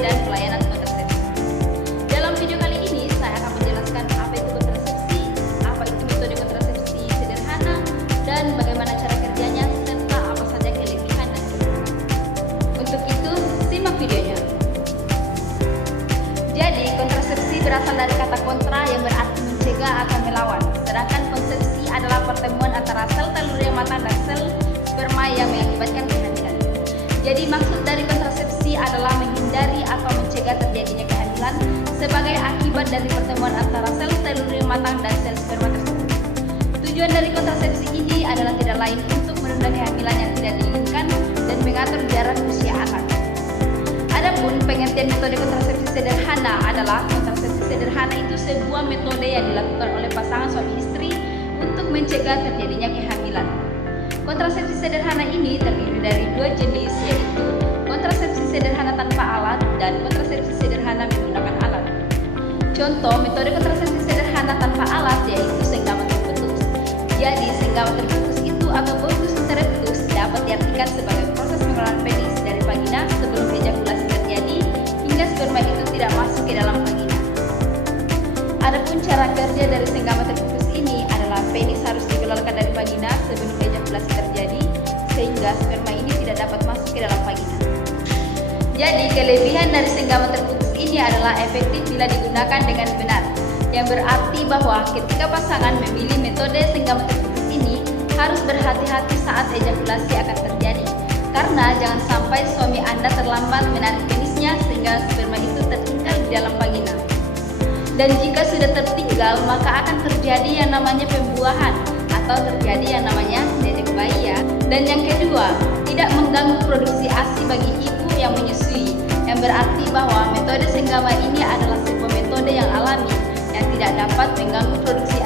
dan pelayanan kontrasepsi. Dalam video kali ini saya akan menjelaskan apa itu kontrasepsi, apa itu metode kontrasepsi sederhana, dan bagaimana cara kerjanya serta apa saja kelebihan dan kekurangan. Untuk itu, simak videonya. Jadi, kontrasepsi berasal dari kata kontra yang berarti mencegah atau melawan, sedangkan konsepsi adalah pertemuan antara sel telur yang matang dan sel sperma yang mengakibatkan kehamilan. Jadi maksud dari kontrasepsi adalah menghindari atau mencegah terjadinya kehamilan sebagai akibat dari pertemuan antara sel telur yang matang dan sel sperma tersebut. Tujuan dari kontrasepsi ini adalah tidak lain untuk menunda kehamilan yang tidak diinginkan dan mengatur jarak usia anak. Adapun pengertian metode kontrasepsi sederhana adalah kontrasepsi sederhana itu sebuah metode yang dilakukan oleh pasangan suami istri untuk mencegah terjadinya kehamilan. Kontrasepsi sederhana ini terdiri dari dua jenis, yaitu kontrasepsi sederhana tanpa alat dan kontrasepsi sederhana menggunakan alat. Contoh metode kontrasepsi sederhana tanpa alat yaitu senggama terputus. Jadi senggama terputus itu atau bulbus interruptus dapat diartikan sebagai proses pengeluaran penis dari vagina sebelum ejakulasi terjadi hingga sperma itu tidak masuk ke dalam vagina. Adapun cara kerja dari senggama terputus ini adalah penis harus dikeluarkan dari vagina sebelum ejakulasi terjadi sehingga sperma ini tidak dapat masuk ke dalam vagina. Jadi kelebihan dari senggama terputus ini adalah efektif bila digunakan dengan benar, yang berarti bahwa ketika pasangan memilih metode senggama terputus ini harus berhati-hati saat ejakulasi akan terjadi, karena jangan sampai suami Anda terlambat menarik penisnya sehingga sperma itu tertinggal di dalam vagina. Dan jika sudah tertinggal, maka akan terjadi yang namanya pembuahan atau terjadi yang namanya nenek bayi ya. Dan yang kedua, tidak mengganggu produksi ASI bagi ibu yang menyusui, yang berarti bahwa metode senggama ini adalah sebuah metode yang alami yang tidak dapat mengganggu produksi